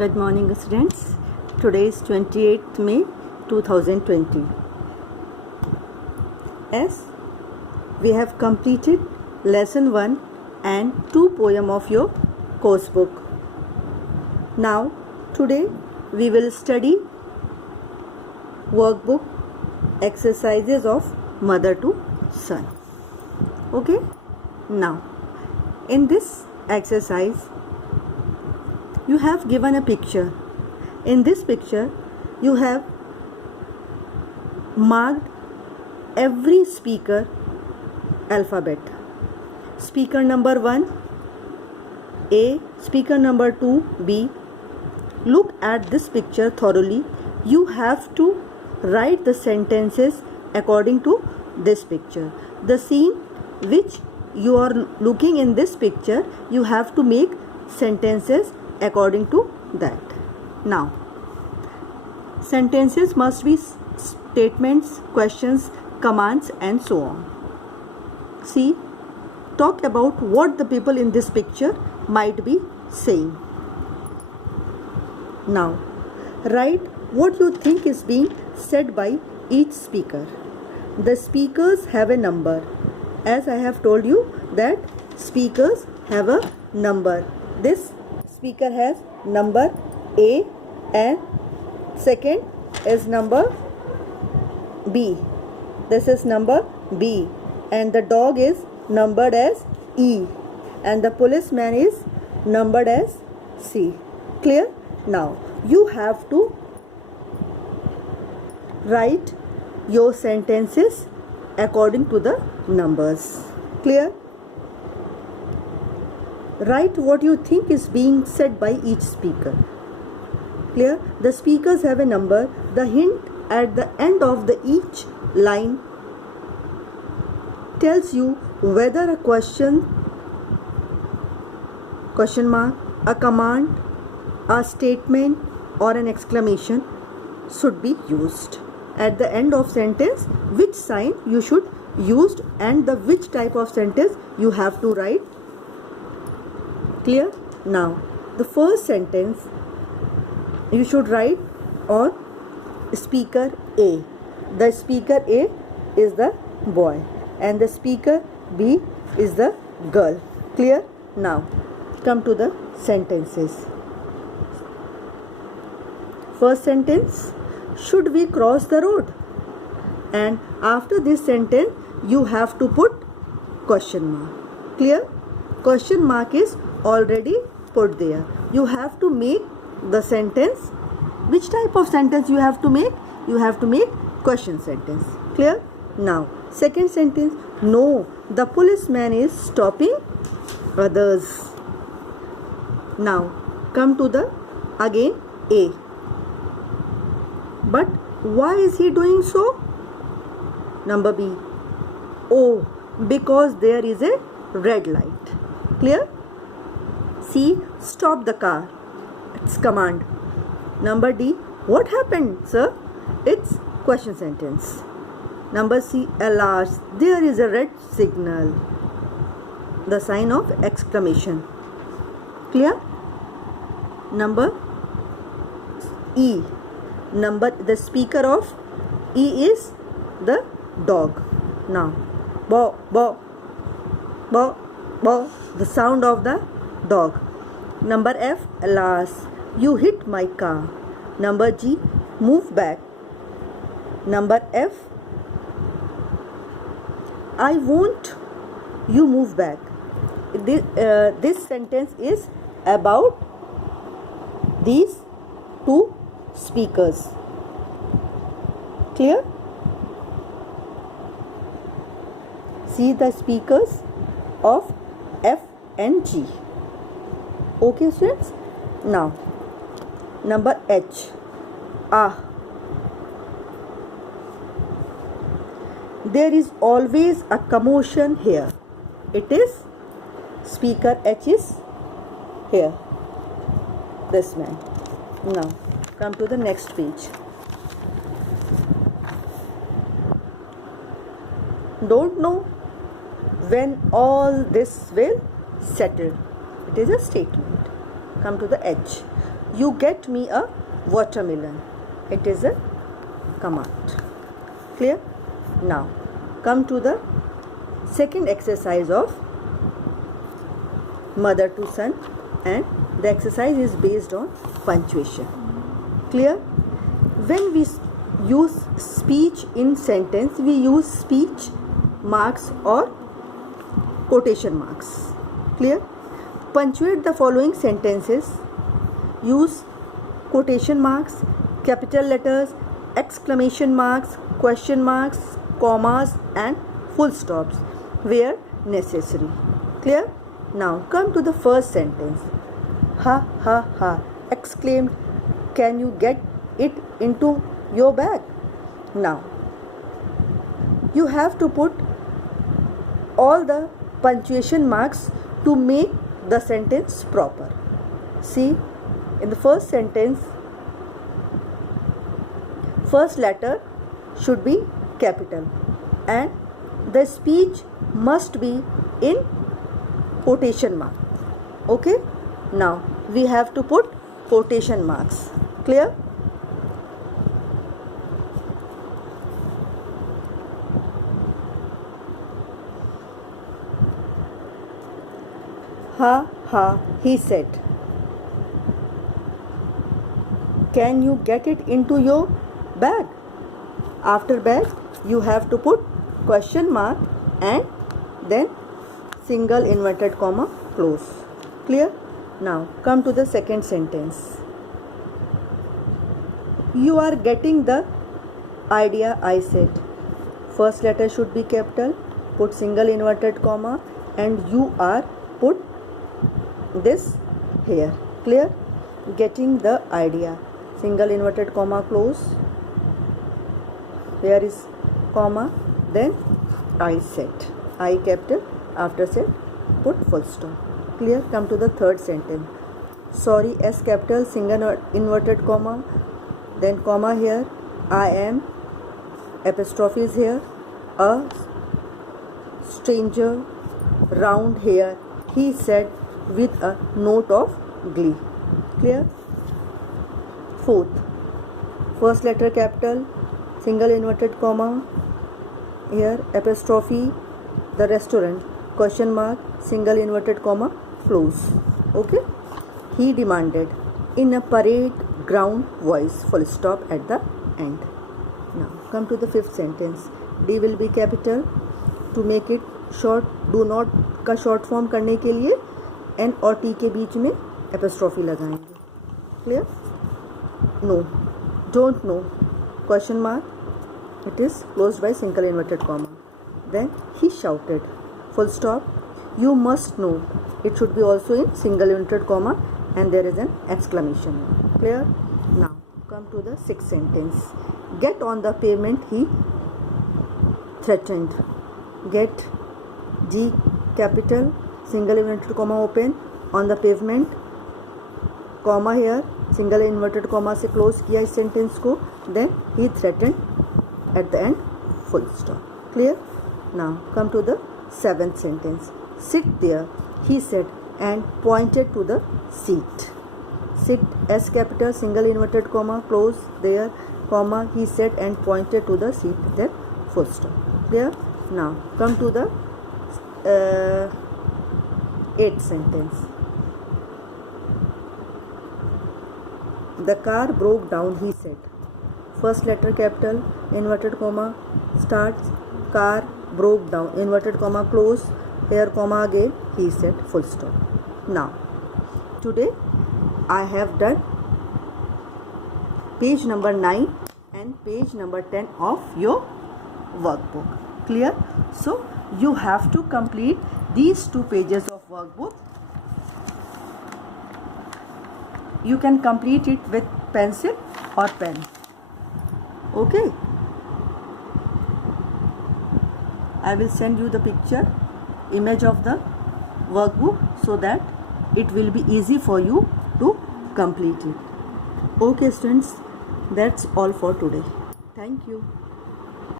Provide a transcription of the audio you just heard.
Good morning, students. Today is 28th May 2020. As we have completed lesson 1 and 2 poem of your course book. Now, today we will study workbook exercises of mother to son. Okay? Now, in this exercise, you have given a picture. In this picture, you have marked every speaker alphabet. Speaker number 1 A, speaker number 2 B. Look at this picture thoroughly. You have to write the sentences according to this picture. The scene which you are looking in this picture, you have to make sentences according to that. Now, sentences must be statements, questions, commands and so on. See, talk about what the people in this picture might be saying. Now, write what you think is being said by each speaker. The speakers have a number. As I have told you that speakers have a number. This speaker has number A and second is number B. This is number B and the dog is numbered as E and the policeman is numbered as C. Clear? Now you have to write your sentences according to the numbers. Clear? Write what you think is being said by each speaker. Clear? The speakers have a number. The hint at the end of each line tells you whether a question mark, a command, a statement or an exclamation should be used. At the end of sentence, which sign you should use and the which type of sentence you have to write. Clear? Now, the first sentence you should write on speaker A. The speaker A is the boy and the speaker B is the girl. Clear? Now, come to the sentences. First sentence, should we cross the road? And after this sentence, you have to put question mark. Clear? Question mark is already put there. You have to make the sentence. Which type of sentence you have to make? You have to make question sentence. Clear? Now, second sentence. No, the policeman is stopping others. Now, come to the again A. But why is he doing so? Number B. Oh, because there is a red light. Clear? C. Stop the car. It's command. Number D. What happened, sir? It's question sentence. Number C. Alas, there is a red signal. The sign of exclamation. Clear? Number E. The speaker of E is the dog. Now, bo, bo, bo, bo, the sound of the dog. Number F, alas, you hit my car. Number G, move back. Number F, I won't you move back. This sentence is about these two speakers. Clear? See the speakers of F and G. Okay, students? Now, number H. Ah. There is always a commotion here. It is speaker H is here. This man. Now, come to the next page. Don't know when all this will settle. It is a statement. Come to the H. You get me a watermelon. It is a command. Clear? Now come to the second exercise of mother to son, and the exercise is based on punctuation. Clear? When we use speech in sentence, we use speech marks or quotation marks. Clear? Punctuate the following sentences. Use quotation marks, capital letters, exclamation marks, question marks, commas and full stops where necessary. Clear? Now come to the first sentence. Ha ha ha, exclaimed. Can you get it into your bag? Now you have to put all the punctuation marks to make the sentence proper. See, in the first sentence, first letter should be capital and the speech must be in quotation mark. Okay? Now we have to put quotation marks. Clear? Ha ha, he said. Can you get it into your bag? After bag, you have to put question mark and then single inverted comma close. Clear? Now come to the second sentence. You are getting the idea, I said. First letter should be capital, put single inverted comma and you are put this here. Clear? Getting the idea, single inverted comma close, here is comma, then I said, I capital, after said put full stop. Clear? Come to the third sentence. Sorry, S capital, single inverted comma, then comma here, I am, apostrophe is here, a stranger round here, he said with a note of glee. Clear? Fourth, first letter capital, single inverted comma, here apostrophe, the restaurant, question mark, single inverted comma, close. Okay? He demanded in a parade ground voice, full stop at the end. Now come to the fifth sentence. D will be capital. To make it short, do not का short form करने के लिए N और T के बीच में apostrophe लगाएंगे. Clear? No, don't know, question mark, it is closed by single inverted comma. Then he shouted, full stop. You must know, it should be also in single inverted comma and there is an exclamation mark. Clear? Now come to the sixth sentence. Get on the pavement, he threatened. Get, G capital, single inverted comma open, on the pavement, comma here, single inverted comma से close किया इस sentence को, then he threatened, at the end full stop. Clear? Now come to the seventh sentence. Sit there, he said and pointed to the seat. Sit, S capital, single inverted comma close there, comma, he said and pointed to the seat, then full stop. Clear? Now come to the eighth sentence. The car broke down, he said. First letter capital, inverted comma, starts, car broke down, inverted comma close, here comma again, he said, full stop. Now, today I have done page number 9 and page number 10 of your workbook. Clear? So, you have to complete these 2 pages of workbook. You can complete it with pencil or pen. Okay? I will send you the picture, image of the workbook so that it will be easy for you to complete it. Okay students, that's all for today. Thank you.